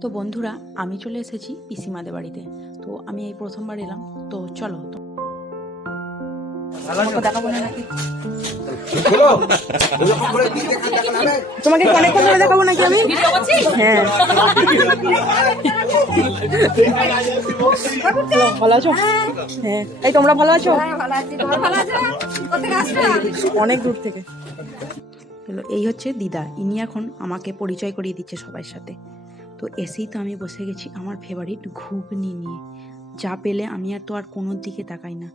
তো বন্ধুরা আমি চলে এসেছি পিসিমাদের বাড়িতে। তো আমি এই প্রথমবার এলাম তো চলো তো- তোমাকে অনেকক্ষণ ধরে দেখাবো নাকি আমি? হ্যাঁ। ভালো আছো? হ্যাঁ। এই তোমরা ভালো আছো? অনেক দূর থেকে। এই হচ্ছে দিদা। ইনি এখন আমাকে পরিচয় করিয়ে দিচ্ছে সবার সাথে। তো এসেই তো আমি বসে গেছি আমার ফেভারিট ঘুগনি নিয়ে। যা পেলে আমি আর তো আর কোনো দিকে তাকাই না।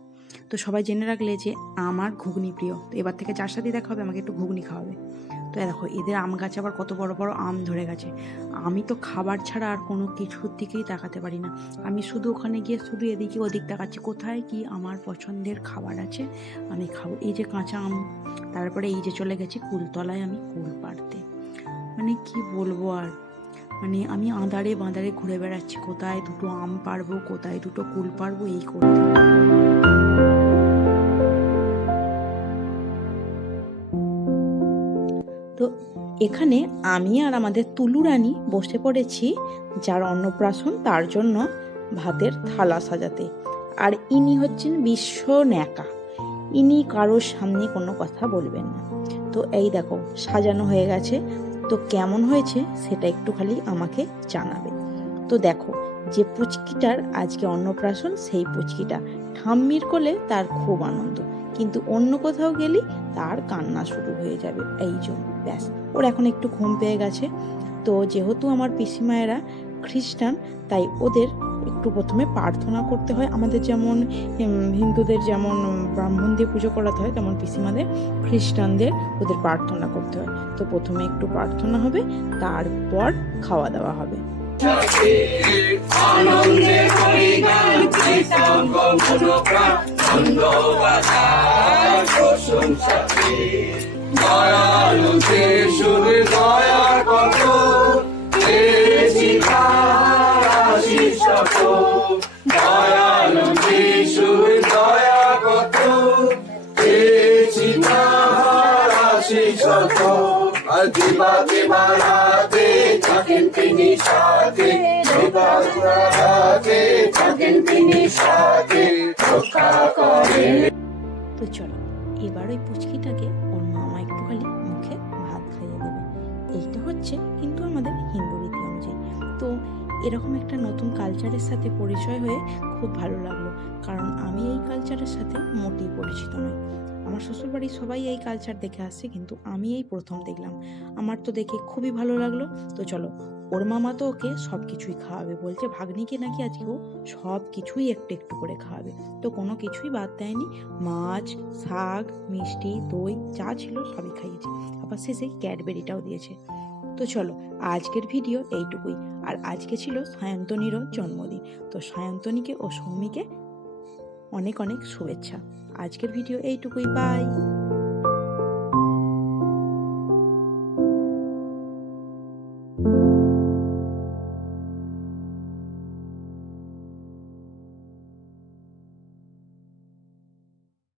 তো সবাই জেনে রাখলে যে আমার ঘুগনি প্রিয়। তো এবার থেকে যার সাথে দেখা হবে আমাকে একটু ঘুগনি খাওয়াবে। তো দেখো, এদের আম গাছে আবার কত বড় বড় আম ধরে গেছে। আমি তো খাবার ছাড়া আর কোনো কিছুর দিকেই তাকাতে পারি না। আমি শুধু ওখানে গিয়ে শুধু এদিকে ওদিক তাকাচ্ছি। কোথায় কি আমার পছন্দের খাবার আছে, আমি খাব। এই যে কাঁচা আম, তারপরে এই যে চলে গেছি কুলতলায় আমি কুল পাড়তে। মানে কি বলব আর? মানে আমি আঁধারে বাঁধারে ঘুরে বেড়াচ্ছি। কোথায় দুটো আম পারব, কোথায় দুটো কুল পারব, এই করতে। তো এখানে আমি আর আমাদের তুলু রানী বসে পড়েছি যার অন্নপ্রাশন তার জন্য ভাতের থালা সাজাতে। আর ইনি হচ্ছেন বিশ্ব ন্যাকা। ইনি কারোর সামনে কোনো কথা বলবেন না। তো এই দেখো, সাজানো হয়ে গেছে। তো কেমন হয়েছে সেটা একটু খালি আমাকে জানাবে। তো দেখো, যে পুচকিটার আজকে অন্নপ্রাশন, সেই পুচকিটা। ঠাম্মির কোলে তার খুব আনন্দ। কিন্তু অন্য কোথাও গেলি তার কান্না শুরু হয়ে যাবে। এই জন্য, ব্যাস। ওর এখন একটু ঘুম পেয়ে গেছে। তো যেহেতু আমার পিসিমায়েরা খ্রিস্টান, তাই ওদের একটু প্রথমে প্রার্থনা করতে হয়। আমাদের যেমন হিন্দুদের যেমন ব্রাহ্মণ দিয়ে পুজো করাতে হয়, তেমন পিসিমাদের, খ্রিস্টানদের ওদের প্রার্থনা করতে হয়। তো প্রথমে একটু প্রার্থনা হবে, তারপর খাওয়া দাওয়া হবে। কত পেয়েছি তো চলো, এবার ওই পুচকিটাকে ওর মামা একটু খালি মুখে ভাত খাইয়ে দেবে। এইটা হচ্ছে কিন্তু আমাদের হিন্দু রীতি অনুযায়ী। তো এরকম একটা নতুন কালচারের সাথে পরিচয় হয়ে খুব ভালো লাগল, কারণ আমি এই কালচারের সাথে মোটেই পরিচিত নই। আমার শ্বশুরবাড়ির সবাই এই কালচার দেখে আসছে, কিন্তু আমি এই প্রথম দেখলাম। আমার তো দেখে খুবই ভালো লাগল। তো চলো, ওর মামা তো ওকে সব কিছুই খাওয়াবে বলছে, ভাগ্নিকে নাকি আজকে ও সব কিছুই একটু একটু করে খাওয়াবে। তো কোনো কিছুই বাদ দেয়নি। মাছ, শাক, মিষ্টি, দই, যা ছিল সবই খাইয়েছে। আবার শেষে ক্যাডবেরিটাও দিয়েছে। তো চলো, আজকের ভিডিও এইটুকুই। আর আজকে ছিল সায়ন্তনীরও জন্মদিন। তো সায়ন্তনীকে ও সৌমিকে অনেক অনেক শুভেচ্ছা। আজকের ভিডিও এইটুকুই বাই